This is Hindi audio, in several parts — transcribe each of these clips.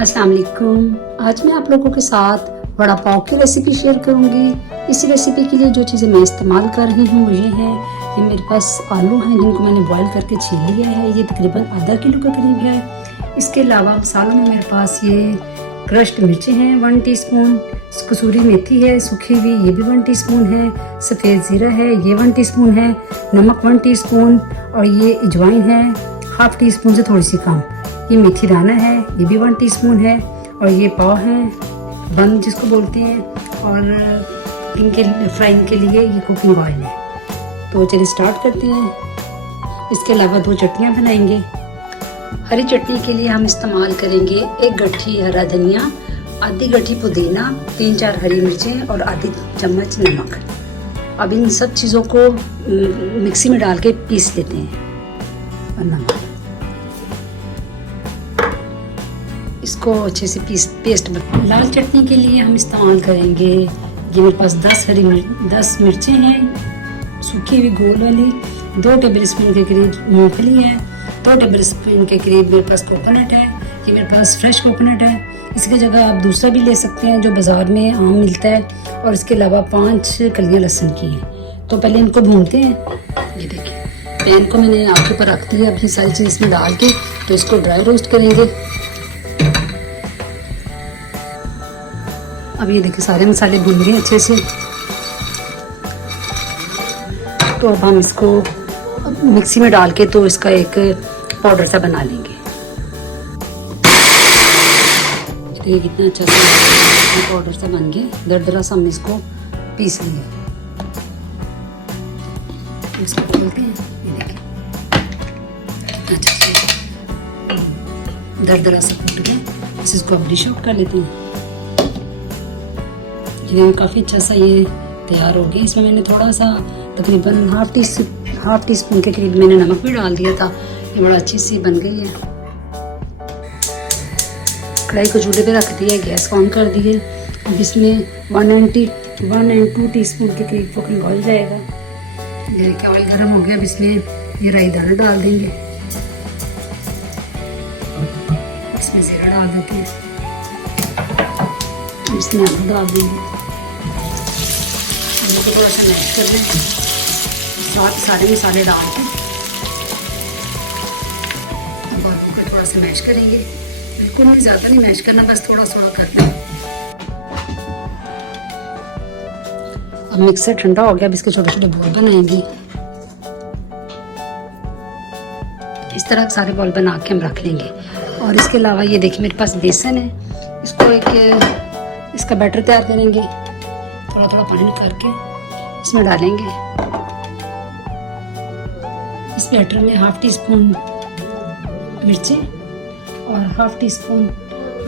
अस्सलाम वालेकुम। आज मैं आप लोगों के साथ वड़ा पाव की रेसिपी शेयर करूंगी। इस रेसिपी के लिए जो चीज़ें मैं इस्तेमाल कर रही हूँ वो ये है कि मेरे पास आलू हैं जिनको मैंने बॉईल करके छील लिया है। ये तकरीबन आधा किलो के करीब है। इसके अलावा मसालों में मेरे पास ये क्रश्ड मिर्चें हैं 1 टीस्पून, कसूरी मेथी है सूखी हुई, ये भी 1 टीस्पून है, सफ़ेद ज़ीरा है ये 1 टीस्पून है, नमक 1 टीस्पून और ये अजवाइन है हाफ़ टी स्पून से थोड़ी सी कम। ये मेथी दाना है ये भी 1 टीस्पून है और ये पाव हैं बन जिसको बोलते हैं, और इनके फ्राइंग के लिए ये कुकिंग ऑयल है। तो चलिए स्टार्ट करते हैं। इसके अलावा 2 चटनियाँ बनाएंगे। हरी चटनी के लिए हम इस्तेमाल करेंगे 1 गट्ठी हरा धनिया, आधी गट्ठी पुदीना, 3-4 हरी मिर्चें और आधी चम्मच नमक। अब इन सब चीज़ों को मिक्सी में डाल के पीस लेते हैं। और नमक इसको अच्छे से पेस्ट। लाल चटनी के लिए हम इस्तेमाल करेंगे, ये मेरे पास 10 मिर्चें हैं सूखी हुई गोल वाली, 2 टेबल स्पून के करीब मूंगफली है, 2 टेबल स्पून के करीब मेरे पास कोकोनट है। ये मेरे पास फ्रेश कोकोनट है। इसकी जगह आप दूसरा भी ले सकते हैं जो बाज़ार में आम मिलता है। और इसके अलावा 5 कलियाँ लहसुन की हैं। तो पहले इनको भूनते हैं। ये देखिए पैन को मैंने आग के ऊपर रख दिया। अपनी सारी चीज़ इसमें डाल के तो इसको ड्राई रोस्ट करेंगे। अब ये देखिए सारे मसाले भून गए अच्छे से। तो अब हम इसको मिक्सी में डाल के तो इसका एक पाउडर सा बना लेंगे। देखिए कितना अच्छा सा पाउडर सा बन गया, दरदरा सा। हम इसको पीस लेंगे। इसको खोलते हैं। ये देखिए अच्छा से दरदरा सा फूट गया। इसको अब डिश आउट कर लेते हैं। ये काफ़ी अच्छा सा ये तैयार हो गया। इसमें मैंने थोड़ा सा तकरीबन हाफ टी स्पून के करीब मैंने नमक भी डाल दिया था। ये बड़ा अच्छी सी बन गई है। कढ़ाई को चूल्हे पे रख दिया, गैस ऑन कर दी है। अब इसमें 1 एंड 2 टीस्पून के करीब कुकिंग ऑयल जाएगा। ये देखिए ऑयल गर्म हो गया। अब इसमें ये राई दाना डाल देंगे। इसमें ज़ीरा डाल देते हैं। इसमें आलू डाल देंगे। आलू को थोड़ा सा मैश कर दें, सारे मसाले डाल के आलू को थोड़ा सा मैश करेंगे। बिल्कुल नहीं, ज़्यादा नहीं मैश करना, बस थोड़ा थोड़ा करना है। अब मिक्सर ठंडा हो गया। अब इसके छोटे छोटे बॉल बनाएंगे। इस तरह सारे बॉल बना के हम रख लेंगे। और इसके अलावा ये देखिए मेरे पास बेसन है। इसको इसका बैटर तैयार करेंगे। थोड़ा थोड़ा पानी करके इसमें डालेंगे। इस बैटर में हाफ टी स्पून मिर्चें और हाफ टी स्पून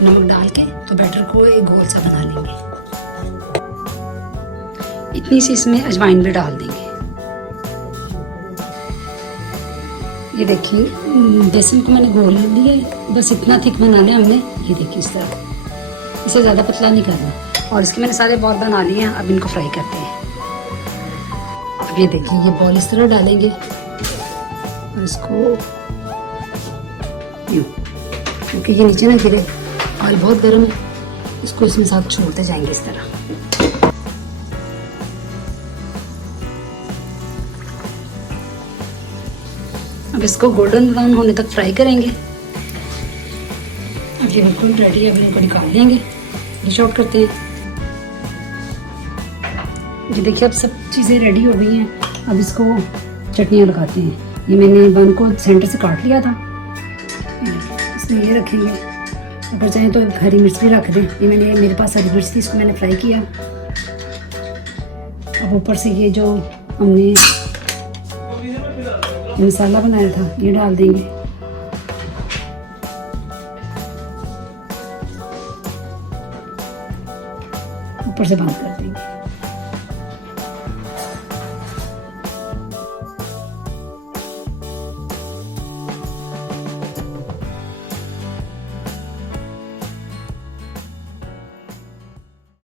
नमक डाल के तो बैटर को एक गोल सा बना लेंगे। इतनी सी इसमें अजवाइन भी डाल देंगे। ये देखिए बेसन को मैंने घोल लिया, बस इतना थिक बनाना है हमने। ये देखिए इस तरह, इसे ज़्यादा पतला नहीं करना। और इसके मैंने सारे बॉल बना लिए हैं। अब इनको फ्राई करते हैं। अब ये देखिए ये बॉल इस तरह डालेंगे और इसको यूँ, क्योंकि ये नीचे ना गिरे, ऑयल बहुत गर्म है। इसको इसमें साथ छोड़ते जाएंगे इस तरह। अब इसको गोल्डन ब्राउन होने तक फ्राई करेंगे। अब ये बिल्कुल रेडी है। अब इनको निकाल देंगे, डिश आउट करते हैं। ये देखिए अब सब चीज़ें रेडी हो गई हैं। अब इसको चटनियाँ लगाते हैं। ये मैंने बन को सेंटर से काट लिया था। इसमें ये रखेंगे। अगर चाहें तो हरी मिर्च भी रख दें। ये मेरे पास हरी मिर्च थी, इसको मैंने फ्राई किया। अब ऊपर से ये जो हमने मसाला बनाया था ये डाल देंगे। ऊपर से बंद कर देंगे।